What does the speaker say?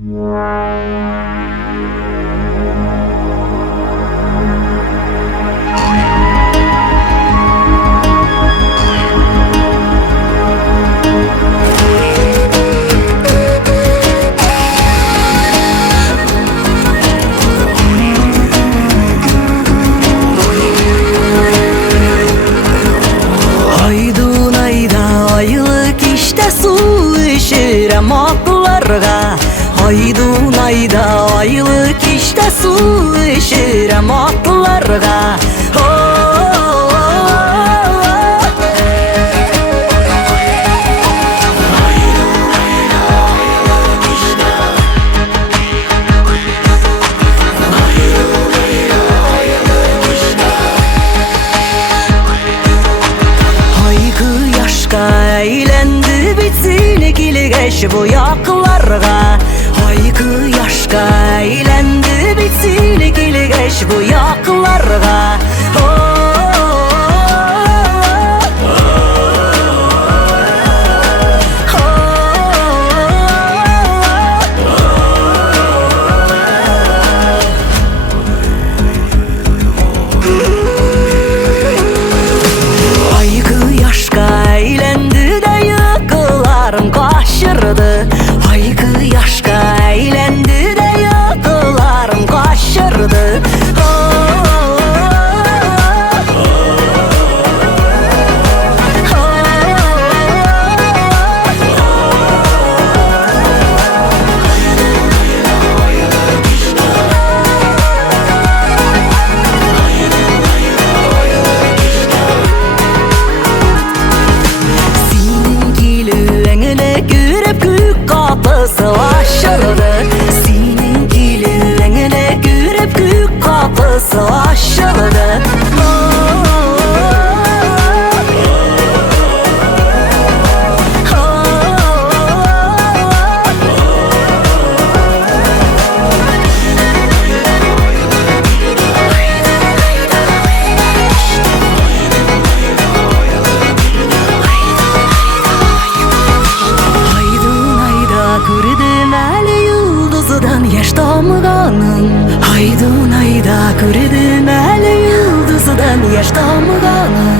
Aydınayda aylık işte su içirem atlarga. Haykı yaşka eğlendi bitsin kilgeç bu yaklarga. Haykı yaşka eğlendi bitsin kilgeç bu yaklarga. Haykı yaşka eğlendi de yıkılarım kaşırdı. Haykı yaşka eğlendi de yıkılarım kaşırdı. Senin gülüğüne gürep gük kapısı aşırdı. Senin gülüğüne gürep gük kapısı aşırdı. Yaş damğanın Aydınayda gördüm eli yıldızdan yaş damğanın.